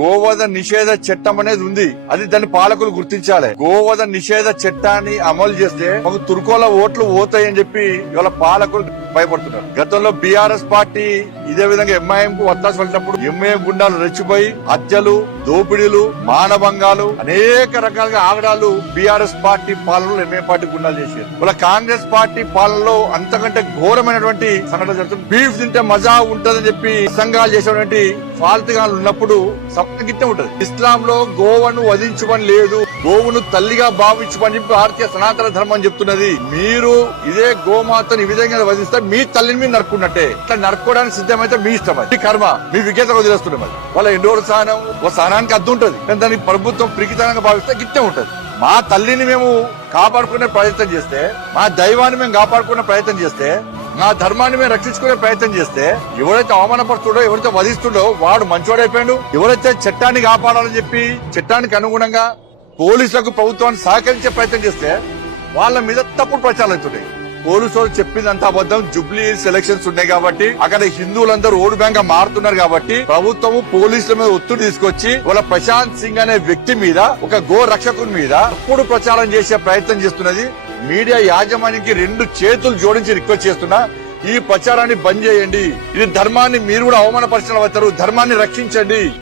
గోవధ నిషేధ చట్టం అనేది ఉంది. అది దాని పాలకులు గుర్తించాలి. గోవధ నిషేధ చట్టాన్ని అమలు చేస్తే మాకు తుర్కోల ఓట్లు పోతాయని చెప్పి ఇవాళ పాలకులు భయపడుతున్నారు. గతంలో బీఆర్ఎస్ పార్టీ ఇదే విధంగా ఎంఐఎం కు వత్తాసు వెళ్ళినప్పుడు ఎంఐఎం గుండాలు రెచ్చిపోయి హత్యలు దోపిడీలు మానభంగాలు అనేక రకాలుగా ఆగడాలు బీఆర్ఎస్ పార్టీ పాలనలో ఎంఏ పార్టీ గుండాలు చేశారు. ఇలా కాంగ్రెస్ పార్టీ పాలనలో అంతకంటే ఘోరమైనటువంటి సంఘటన జరుగుతుంది. బీఫ్ తింటే మజా ఉంటదని చెప్పి సంఘాలు చేసేటువంటి ఫాల్తుగాలు ఉన్నప్పుడు సప్తగిట్టే ఉంటది. ఇస్లాం లో గోవను వధించమని లేదు. గోవును తల్లిగా భావించమని చెప్పి భారతీయ సనాతన ధర్మం చెప్తున్నది. మీరు ఇదే గోమాతను ఈ విధంగా వధిస్తే మీ తల్లిని మీరు నరుకున్నట్టే ఇట్లా నరుకోవడానికి సిద్ధమైతే మీ ఇష్టం అది. కర్మ మీ విజ్ఞత వదిలేస్తున్నాం అది వాళ్ళ ఎండోరు సహనం ఒక సహనానికి అద్దు ఉంటుంది. కానీ ప్రభుత్వం ప్రికితనంగా భావిస్తే గిట్టే ఉంటుంది. మా తల్లిని మేము కాపాడుకునే ప్రయత్నం చేస్తే మా దైవాన్ని మేము కాపాడుకునే ప్రయత్నం చేస్తే నా ధర్మాన్ని మేము రక్షించుకునే ప్రయత్నం చేస్తే ఎవరైతే అవమానపరుస్తుండో ఎవరైతే వధిస్తుండో వాడు మంచివాడైపోయాడు ఎవరైతే చట్టాన్ని కాపాడాలని చెప్పి చట్టానికి అనుగుణంగా పోలీసులకు ప్రభుత్వాన్ని సహకరించే ప్రయత్నం చేస్తే వాళ్ళ మీద తప్పుడు ప్రచారాలు అవుతున్నాయి పోలీసు వాళ్ళు చెప్పిందంతా అబద్ధం. జుబ్లీ సెలక్షన్స్ ఉన్నాయి కాబట్టి అక్కడ హిందువులందరూ ఓటు బ్యాంక్గా మారుతున్నారు కాబట్టి ప్రభుత్వం పోలీసుల మీద ఒత్తిడి తీసుకొచ్చి వాళ్ళ ప్రశాంత్ సింగ్ అనే వ్యక్తి మీద ఒక గో రక్షకుని మీద తప్పుడు ప్రచారం చేసే ప్రయత్నం చేస్తున్నది. మీడియా యాజమాన్యానికి రెండు చేతులు జోడించి రిక్వెస్ట్ చేస్తున్నా ఈ ప్రచారాన్ని బంద్ చేయండి. ఇది ధర్మాన్ని మీరు కూడా అవమానపరిచిన అవుతారు. ధర్మాన్ని రక్షించండి.